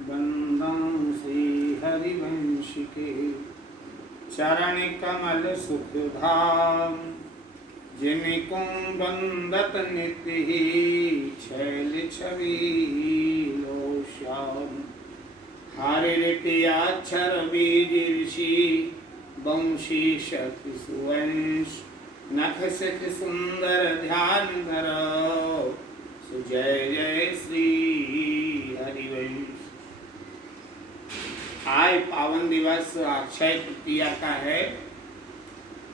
बंदं श्री हरिवंश के चरण कमल सुख धाम, जिनको बंदत नित्य ही छैल छबीलो श्याम। हरिऋतयाक्षर बीज ऋषि वंशी शक्ति सुवंश, नख सिख सुंदर ध्यान धरो, सुजय जय श्री हरिवंश। आज पावन दिवस अक्षय तृतीया का है।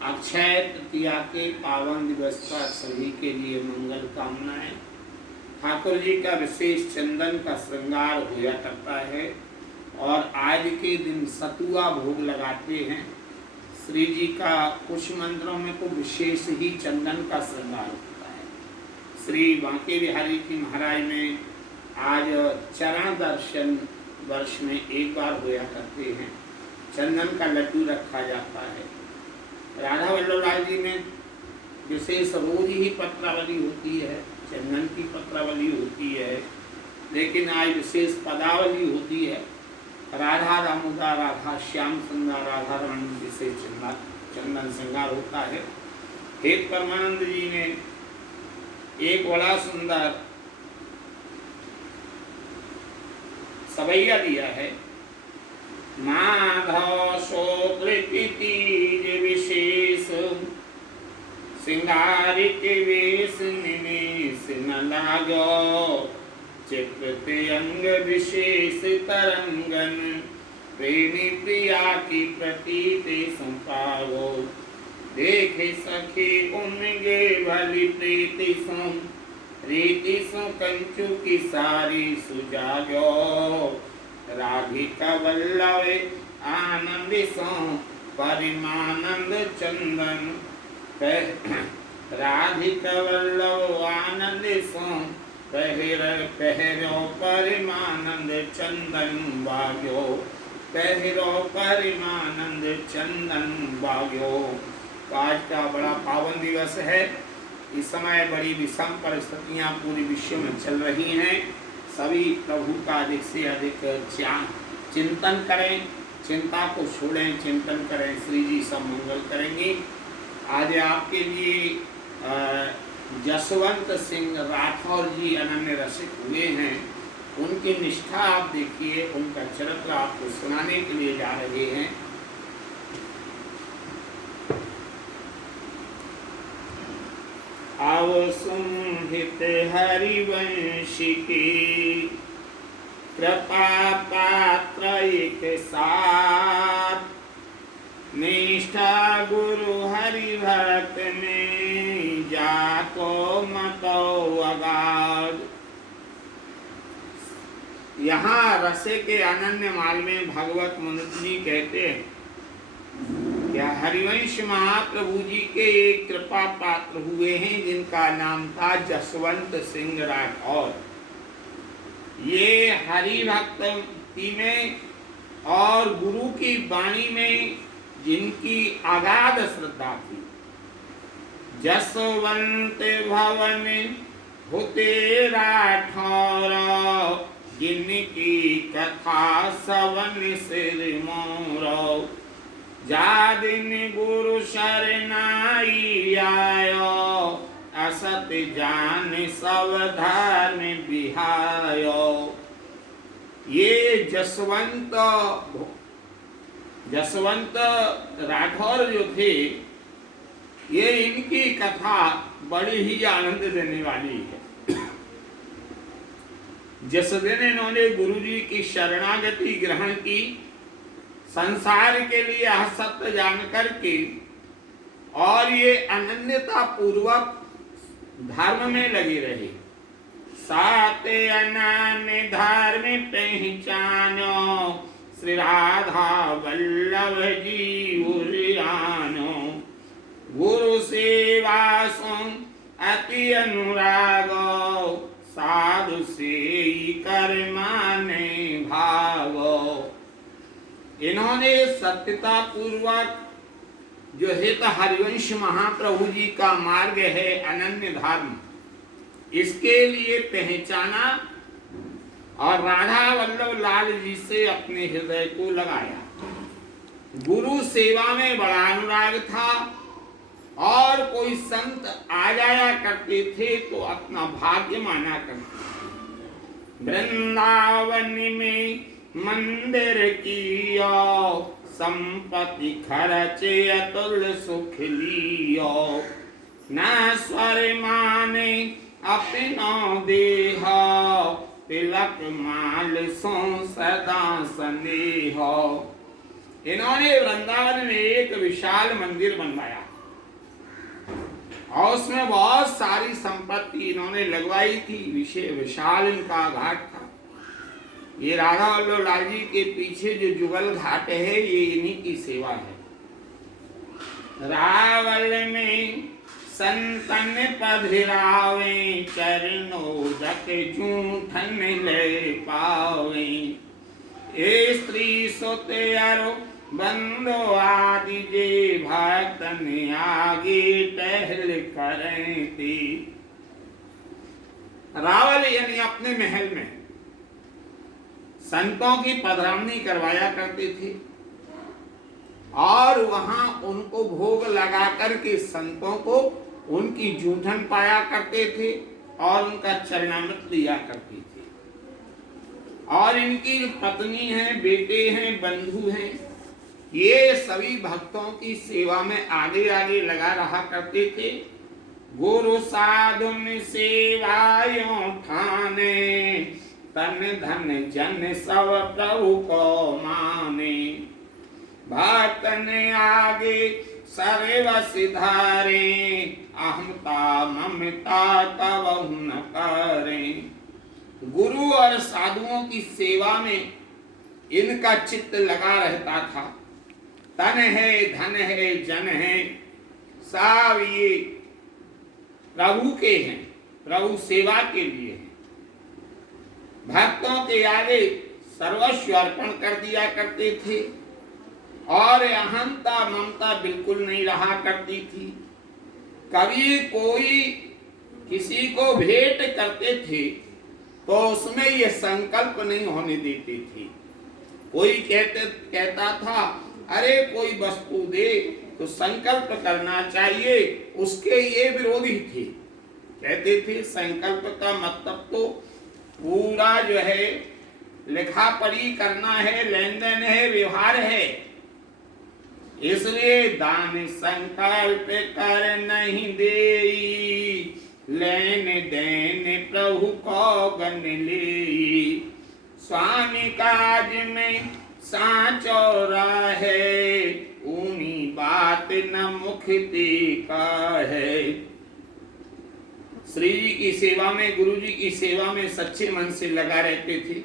अक्षय तृतीया के पावन दिवस का सभी के लिए मंगल कामनाएं। ठाकुर जी का विशेष चंदन का श्रृंगार होया करता है और आज के दिन सतुआ भोग लगाते हैं। श्री जी का कुछ मंत्रों में तो विशेष ही चंदन का श्रृंगार होता है। श्री बांके बिहारी जी महाराज में आज चरण दर्शन वर्ष में एक बार होया करते हैं। चंदन का लड्डू रखा जाता है। राधा वल्लभ राय जी में विशेष रोज ही पत्रावली होती है, चंदन की पत्रावली होती है, लेकिन आज विशेष पदावली होती है। राधा दामोदर, राधा श्याम सुंदर, राधा रमन विशेष चंदन श्रृंगार होता है। हेत परमानंद जी ने एक बड़ा सुंदर सवैया दिया है। माधव शुक्ल तीज विशेष, सिंगारिक वेश निमेष न लागो, चित्रत अंग विशेष तरंगन, प्रेमी प्रिया की प्रतीति संपावो, देखे सखी उनगे भली प्रीति सुन, रीति सु कंचु की सारी सुजागो, राधिका वल्लभ आनंद सो परिमानंद चंदन, राधिका वल्लभ आनंद सो पहरो परिमानंद चंदन बाग्यो, पहरो परिमानंद चंदन बाग्यो। आज का बड़ा पावन दिवस है। इस समय बड़ी विषम परिस्थितियां पूरे विश्व में चल रही हैं। सभी प्रभु का अधिक से अधिक चिंतन करें, चिंता को छोड़ें, चिंतन करें। श्री जी सब मंगल करेंगे। आज आपके लिए जसवंत सिंह राठौर जी अनन्य रसिक हुए हैं। उनकी निष्ठा आप देखिए, उनका चरित्र आपको सुनाने के लिए जा रहे हैं। अवसुंहित हरिवंश की कृपा पात्र एक साथ, निष्ठा गुरु हरि भक्त में जाको मतो अगाध। यहाँ रसे के अनन्य माल में भगवत मुनि जी कहते हैं क्या हरिवंश महाप्रभु जी के एक कृपा पात्र हुए हैं जिनका नाम था जसवंत सिंह राठौर। ये हरि भक्ति में और गुरु की वाणी में जिनकी अगाध श्रद्धा थी। जसवंत भवन होते राठौर, जिनकी कथा सवन सिर मोर, जा दिन गुरु शरणाई आयो, असत जान सब धर्म बिहायो। ये जसवंत राठौर जो थे, ये इनकी कथा बड़ी ही आनंद देने वाली है। जिस दिन इन्होंने गुरु जी की शरणागति ग्रहण की, संसार के लिए सत्य जान करके और ये अनन्यता पूर्वक धर्म में लगे रहे। सात अनन्य धर्म पहचानो, श्री राधा वल्लभ जी उरियानो, गुरु सेवा सो अति अनुरागो, साधु से कर माने भागो। इन्होंने सत्यता पूर्वक जो हित हरिवंश महाप्रभु जी का मार्ग है अनन्य धर्म, इसके लिए पहचाना और राधा वल्लभ लाल जी से अपने हृदय को लगाया। गुरु सेवा में बड़ा अनुराग था और कोई संत आ जाया करते थे तो अपना भाग्य माना करते थे। वृंदावन में मंदिर किया, संपत्ति खर्चे अतुल सुख लियो, न स्वर माने अपना देहा, तिलक माल सो सदा स्नेह। इन्होंने वृंदावन में एक विशाल मंदिर बनवाया और उसमें बहुत सारी संपत्ति इन्होंने लगवाई थी। विशाल इनका घाट था। ये राधा वल्लभ लाल जी के पीछे जो जुगल घाट है ये इन्हीं की सेवा है। रावल में संतन पधरावे, चरणोदक जूठन ले पावे, ए स्त्री सोते अरो बंदो आदि जे, भक्तन आगे टहल करें थी। रावल यानी अपने महल में संतों की पधरावनी करवाया करते थे और वहां उनको भोग लगा करके संतों को उनकी जूठन पाया करते थे और उनका चरणामृत लिया करते थे। और इनकी पत्नी हैं, बेटे हैं, बंधु हैं, ये सभी भक्तों की सेवा में आगे आगे लगा रहा करते थे। गुरु साधुन सेवायों ठाने, तन धन जन सब प्रभु को माने, भक्तन आगे सर्व सिधारे, अहमता ममता तब न करें। गुरु और साधुओं की सेवा में इनका चित्त लगा रहता था। तन है, धन है, जन है, सब ये प्रभु के हैं, प्रभु सेवा के लिए हैं। भक्तों के आगे सर्वस्व अर्पण कर दिया करते थे और अहंता ममता बिल्कुल नहीं रहा करती थी। कभी कोई किसी को भेंट करते थे तो उसमें ये संकल्प नहीं होने देते थे। कोई कहता था अरे कोई वस्तु दे तो संकल्प करना चाहिए, उसके ये विरोधी थे। कहते थे संकल्प का मतलब तो पूरा जो है लिखा पढ़ी करना है, लेन देन है, व्यवहार है। इसलिए दान संकल्प कर नहीं देई, लेन देन प्रभु को गन ले। स्वामी काज में साचो रहे, ऊनी बात न मुखती का है। श्री जी की सेवा में, गुरु जी की सेवा में सच्चे मन से लगा रहते थे।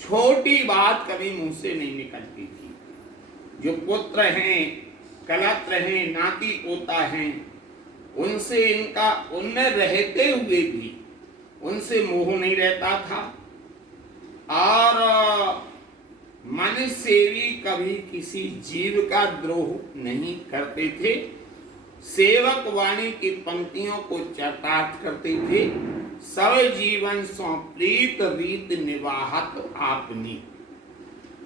छोटी बात कभी मुंह से नहीं निकलती थी। जो पुत्र हैं, कलत्र हैं, नाती पोता हैं, उनसे इनका उनमें रहते हुए भी उनसे मोह नहीं रहता था। और मन से भी कभी किसी जीव का द्रोह नहीं करते थे। सेवक वाणी की पंक्तियों को चरितार्थ करते थे। सब जीवन सो प्रीत रीत निवाहत आपनी,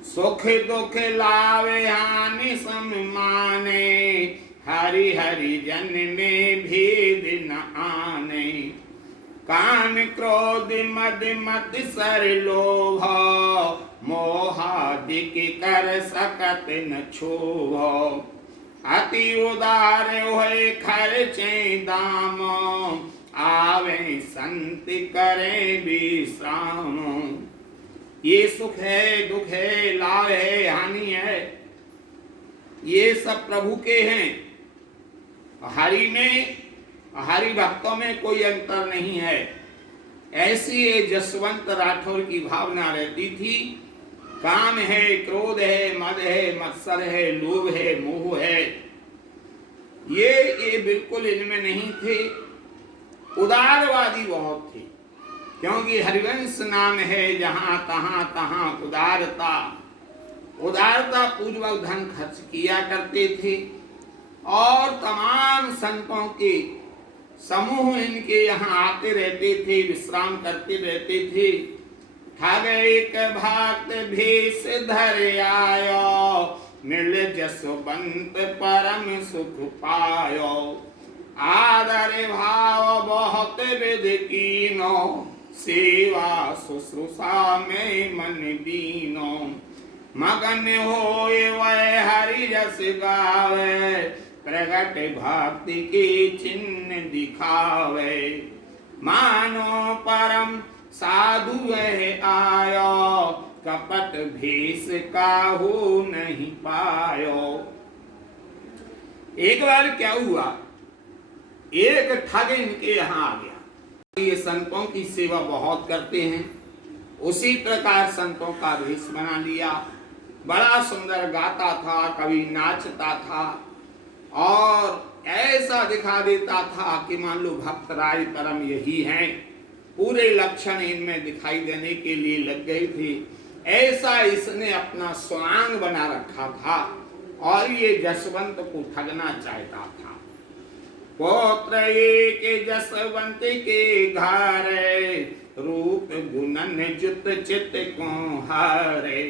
सुख दुख लावे हानि सम माने, हरि हरि जन में भेद न आने। काम क्रोध मद मत सर लोभ, मोहादिक कर सकत न क्षोभ। अति उदार होए खर्चे दाम, आवे संत करे विश्राम। ये सुख है, दुख है, लाभ है, हानि है, ये सब प्रभु के हैं। हरि में, हरि भक्तों में कोई अंतर नहीं है। ऐसी ये जसवंत राठौर की भावना रहती थी। काम है, क्रोध है, मद है, मत्सर है, लोभ है, मोह है, ये बिल्कुल इनमें नहीं थे। उदारवादी बहुत थे, क्योंकि हरिवंश नाम है जहां तहां तहां उदारता। उदारता पूर्वक धन खर्च किया करते थे और तमाम संतों के समूह इनके यहाँ आते रहते थे, विश्राम करते रहते थे। ठग एक भक्त भेष धर आयो, मिल जसवंत परम सुख पायो। आदर भाव बहुत विधि कीनो, सेवा शुश्रूषा में मन दीनो। मगन होए वह हरि रस गावे, प्रगट भक्ति के चिन्ह दिखावे। मानो परम साधु वह आयो, कपट भेष काहू नहीं पायो। एक बार क्या हुआ, एक ठग इनके यहाँ आ गया। ये संतों की सेवा बहुत करते हैं, उसी प्रकार संतों का भेष बना लिया। बड़ा सुंदर गाता था, कभी नाचता था और ऐसा दिखा देता था कि मान लो भक्तराय परम यही हैं। पूरे लक्षण इनमें दिखाई देने के लिए लग गए थे। ऐसा इसने अपना स्वांग बना रखा था और ये जसवंत को ठगना चाहता था। पौत्र के जसवंत के घर, रूप गुणन जुत चित को हारे।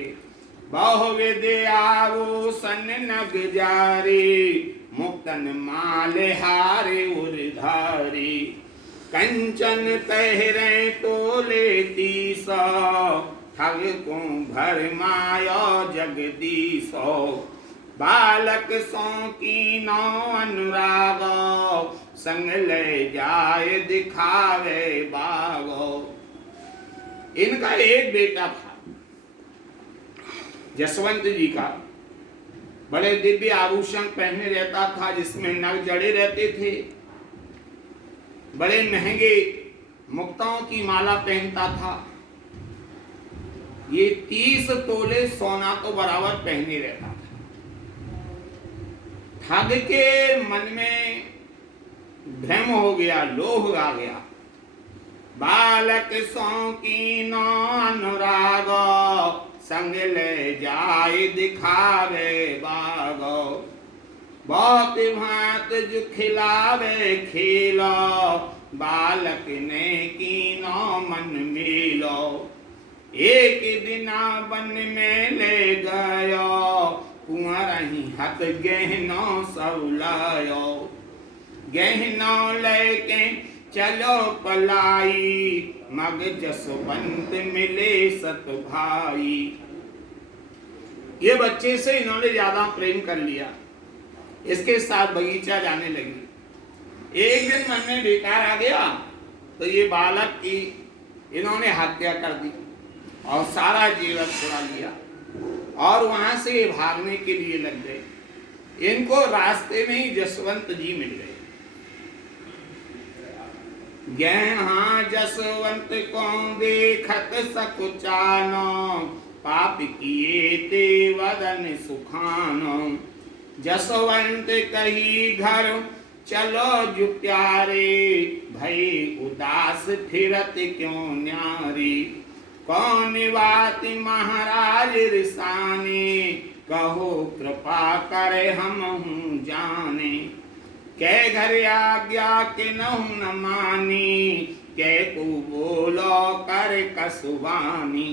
बहुविध आभूषण नग जारी, मुक्तन माल हारे उधारी। कंचन पहरे तोले 30, ठग को भर माया जगदीशो। बालक सो की नौ अनुराग, संग ले जाए दिखावे बागो। इनका एक बेटा था जसवंत जी का, बड़े दिव्य आभूषण पहने रहता था जिसमें नग जड़े रहते थे। बड़े महंगे मुक्ताओं की माला पहनता था। ये 30 तोले सोना तो बराबर पहने रहता था। ठग के मन में भ्रम हो गया, लोभ आ गया। बालक सो की नौ अनुराग, संग ले जाए दिखावे बागो। बहुत भांत जो खिलावे खेलो, बालक ने कीनो मन मेलो। एक दिना वन में ले गयो, कुंवर ही हथ गहनो सब लायो। गहनो लेके चलो पलाई, मग जसवंत मिले सत भाई। ये बच्चे से इन्होंने ज्यादा प्रेम कर लिया, इसके साथ बगीचा जाने लगी। एक दिन मन में बेकार आ गया तो ये बालक की इन्होंने हत्या कर दी और सारा जीवन छुड़ा लिया और वहां से भागने के लिए लग गए। इनको रास्ते में ही जसवंत जी मिल गए। गहना जसवंत को देखत सकुचानो, पाप किए ते वदन सुखानो। जसवंत कही घर चलो जुप्यारे, भई उदास फिरत क्यों न्यारी। कौन बात महाराज रिसाने, कहो कृपा करे हम हूँ जाने। कै घर आज्ञा के नहु न मानी, कै को बोलो कर कसुबानी।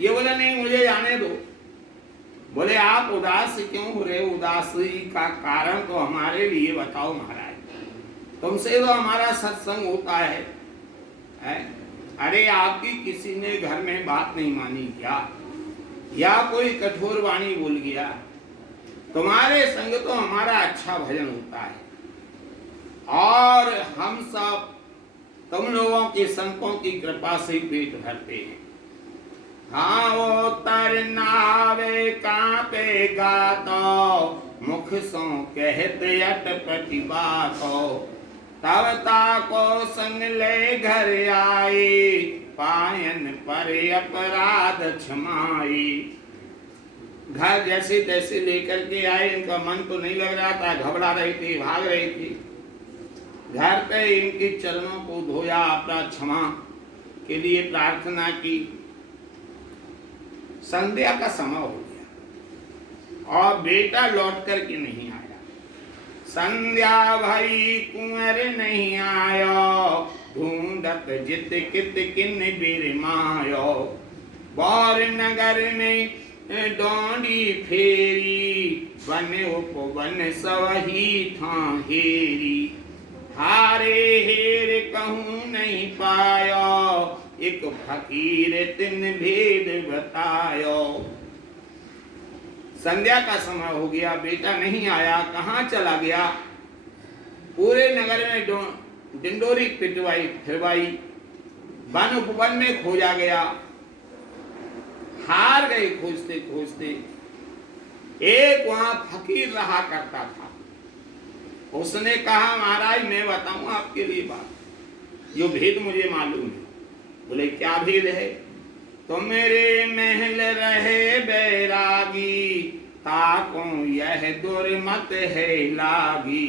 ये बोले नहीं मुझे जाने दो। बोले आप उदास क्यों हो रहे, उदासी का कारण तो हमारे लिए बताओ महाराज, तुमसे तो हमारा सत्संग होता है? अरे आपकी किसी ने घर में बात नहीं मानी क्या, या कोई कठोर वाणी बोल गया? तुम्हारे संग तो हमारा अच्छा भजन होता है और हम सब तुम लोगों के संतों की कृपा से पेट भरते हैं। हाँ वो तरनावे कांपे गातो, मुख सो कहते अटपटी बातो। तब ताको संग ले घर आए, पायन पर अपराध क्षमाई। घर जैसे तैसे लेकर के आए, इनका मन तो नहीं लग रहा था, घबरा रही थी, भाग रही थी। घर पे इनके चरणों को धोया, अपराध क्षमा के लिए प्रार्थना की। संध्या का समय हो गया और बेटा लौट कर के नहीं आया। संध्या भई कुंवर नहीं आयो, ढूंढत जित कित किन बिरमायो। गौर नगर में डोंडी फेरी, वन उपवन सवही था हेरी। हारे हेर कहूँ नहीं पायो, एक फकीर तिन भेद बतायो। संध्या का समय हो गया, बेटा नहीं आया, कहाँ चला गया। पूरे नगर में डिंडोरी पिटवाई फिरवाई, वन उपवन में खोजा गया, हार गए खोजते खोजते। एक वहां फकीर रहा करता था, उसने कहा महाराज मैं बताऊं आपके लिए बात, जो भेद मुझे मालूम है। बोले क्या भेद है। तो मेरे महल रहे बैरागी, ताको यह दुर्मत है लागी।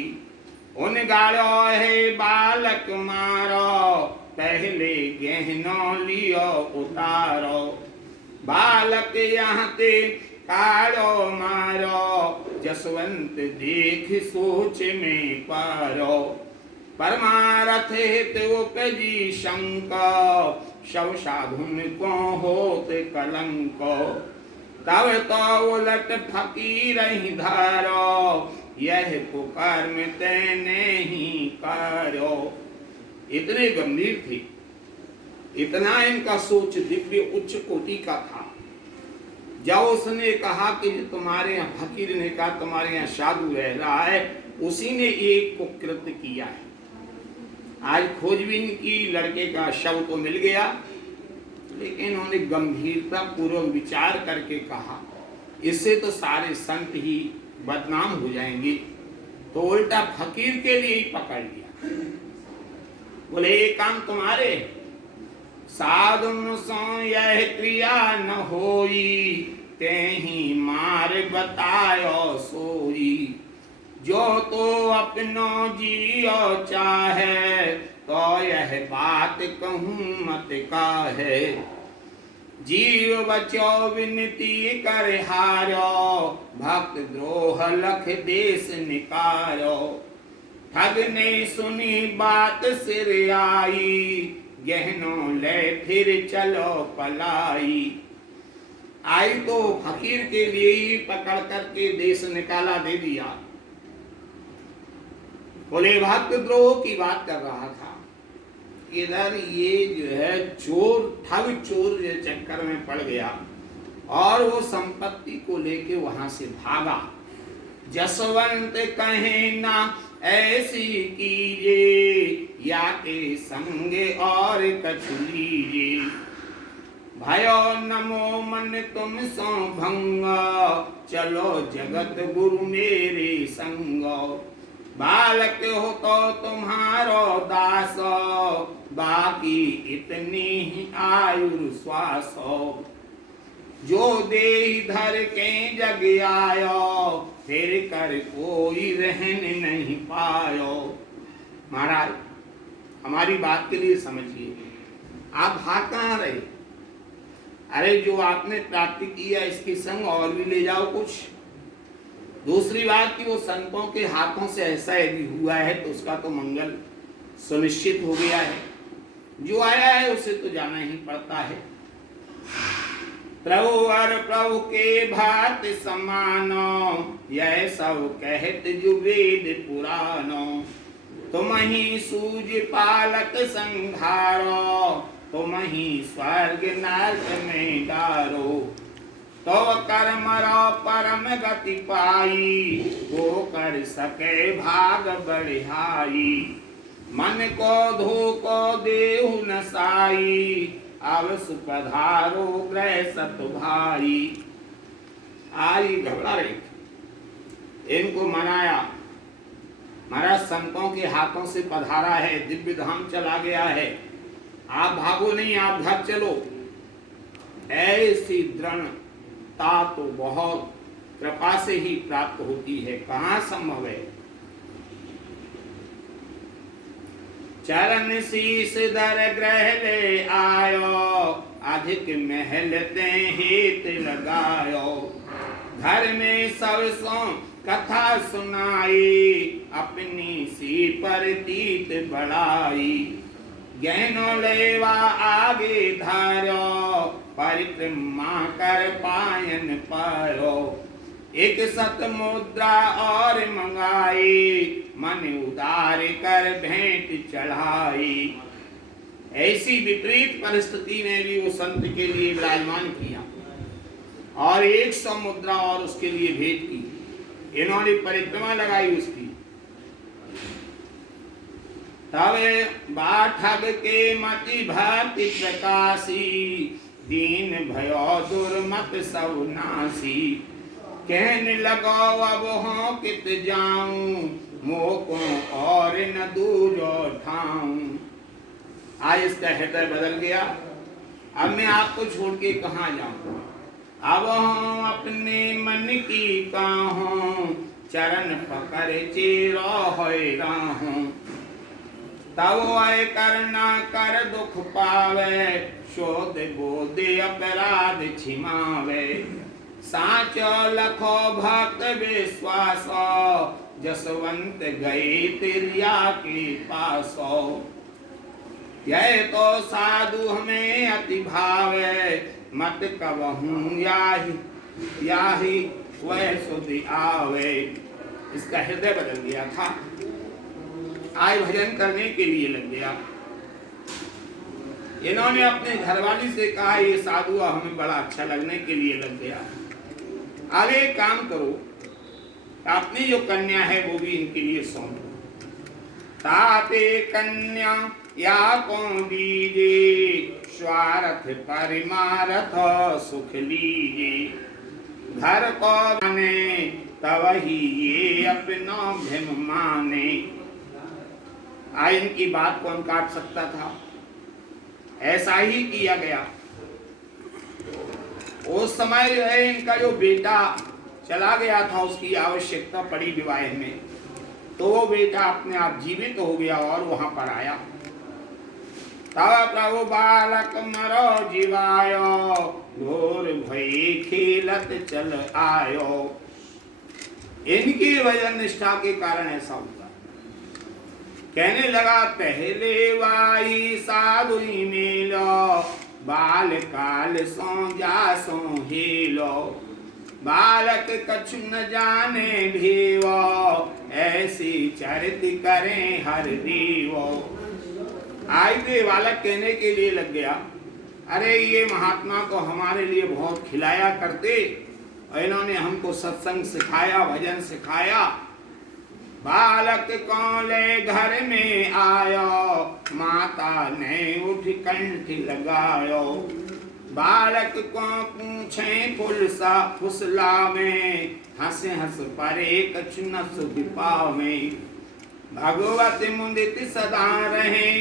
उन गाड़ो है बालक मारो, पहले गहनो लियो उतारो। बालक यहाँ ते काड़ो मारो, जसवंत देख सोच में पारो। परमारथ हित उपजी शंक, शव साधुन को होत कलंक। तब तो उलट फकीर ही धारो, यह पुकार में तेने ही करो। इतने गंभीर थे, इतना इनका सोच दिव्य उच्च कोटि का था। जब उसने कहा कि तुम्हारे यहाँ, फकीर ने कहा तुम्हारे यहाँ साधु रह रहा है, उसी ने एक कुकृत्य किया है। आज खोजबीन की, लड़के का शव तो मिल गया, लेकिन उन्होंने गंभीरता पूर्वक विचार करके कहा इससे तो सारे संत ही बदनाम हो जाएंगे, तो उल्टा फकीर के लिए ही पकड़ लिया। बोले ये काम तुम्हारे, साधु सो यह क्रिया न होई, ते ही मार बतायो सोई। जो तो अपनो जियो चाहे, तो यह बात कहूँ मत काहे। जीव बचो विनती कर हारो, भक्त द्रोह लख देश निकारो। ठग ने सुनी बात सिर आई, गहनों ले फिर चलो पलाई। आई तो फकीर के लिए ही पकड़ करके देश निकाला दे दिया। बोले भक्त द्रोह की बात कर रहा था, इधर ये जो है चोर, ठग चोर जो चक्कर में पड़ गया और वो संपत्ति को लेके वहां से भागा। जसवंत कहे ना ऐसी कीजिए, या के संगे और कछु लीजिए। भयो नमो मन तुम सो भंग, चलो जगत गुरु मेरे संग। बालक हो तो तुम्हारो दास, बाकी इतनी ही आयु श्वास। जो देह धर के जग आयो, फिर कर कोई रहन नहीं पायो। महाराज हमारी बात के लिए समझिए, आप भाग कहाँ रहे। अरे जो आपने प्राप्ति किया इसके संग और भी ले जाओ कुछ। दूसरी बात कि वो संतों के हाथों से ऐसा यदि हुआ है तो उसका तो मंगल सुनिश्चित हो गया है। जो आया है उसे तो जाना ही पड़ता है। प्रभु और प्रभु के भात समानो, यह सब कहत जो वेद पुरानो। तुम ही सूझ पालक संघारो, तुम ही स्वर्ग नरक में डारो। तो कर्म रो परम गति पाई, वो कर सके भाग बढ़ाई। मन को धोको देहु नसाई, अवश्य पधारो ग्रह सत भाई। आई घबरा रही, इनको मनाया। महाराज संतों के हाथों से पधारा है, दिव्य धाम चला गया है, आप भागो नहीं, आप घर चलो। ऐसी दृढ़ता तो बहुत कृपा से ही प्राप्त होती है, कहाँ संभव है। चरण शीश दर ग्रह ले आयो, अधिक महल ते हित लगायो। घर में सब सो कथा सुनाई, अपनी सी परतीत बढ़ाई। ज्ञानो लेवा आगे धारो, परिक्रमा कर पायन पायो। एक सत मुद्रा और मंगाई, मन उदार कर भेंट चढ़ाई। ऐसी विपरीत परिस्थिति में भी वो संत के लिए विराजमान किया और 100 मुद्रा और उसके लिए भेंट की। इन्होंने परिक्रमा लगाई उसकी। तब बाठग के मति भक्ति प्रकाशी, दीन भयो दुर्मत सब नासी। कहने लगो अब हो कित जाऊं, मोकों और न दूरो ठाऊं। आज इसका हृदय बदल गया। अब मैं आपको छोड़ के कहाँ जाऊं। अब हम अपने मन की काहूं, चरण पकड़ चेरो हैराहूं। तब आय करना कर दुख पावे, शोध बोध अपराध छिमावे। साचो लखो भक्त विश्वास, जसवंत गए तिरिया के पासो। यह तो साधु हमें अति भावे, मत कबहूँ याही वह सुधि आवे। इसका हृदय बदल गया था। आज भजन करने के लिए लग गया। इन्होंने अपने घरवाली से कहा ये साधु हमें बड़ा अच्छा लगने के लिए लग गया। अब एक काम करो, अपनी जो कन्या है वो भी इनके लिए सौंप दो। ताते कन्या या कौन दीजे, स्वार्थ परिमारथ सुख लीजे। घर को माने तब ही ये अपना भीम माने। आज इनकी बात कौन काट सकता था। ऐसा ही किया गया। उस समय जो है इनका जो बेटा चला गया था, उसकी आवश्यकता पड़ी विवाह में, तो वो बेटा अपने आप जीवित हो गया और वहां पर आया। तब प्रभु बालक मरो जीवायो, घोर भई खेलत चल आयो। इनकी वजन निष्ठा के कारण ऐसा हुआ। कहने लगा पहले वाई साधु मेलो, बाल काल सो जा सो हेलो। बालक कछु न जाने भेवो, ऐसी चरित करें हर देवो। आयते बालक कहने के लिए लग गया, अरे ये महात्मा तो हमारे लिए बहुत खिलाया करते, इन्होंने हमको सत्संग सिखाया, भजन सिखाया। बालक कौले घर में आयो, माता ने उठ कंठ लगायो। बालक को पूछे फुसला में, हंस हंस परे कछु न सुधि पावे। भगवत मुदित सदा रहे,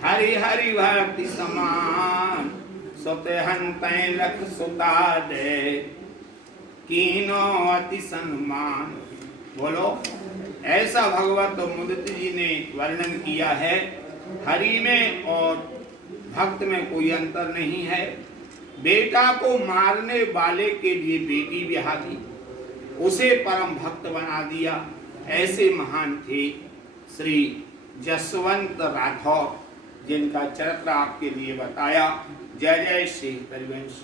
हरि हरि भक्ति समान। सुत हंते लख सुता दे, कीनो अति सम्मान। बोलो, ऐसा भगवत मुदित जी ने वर्णन किया है। हरि में और भक्त में कोई अंतर नहीं है। बेटा को मारने वाले के लिए बेटी ब्याह दी, उसे परम भक्त बना दिया। ऐसे महान थे श्री जसवंत राठौर, जिनका चरित्र आपके लिए बताया। जय जय श्री हरिवंश।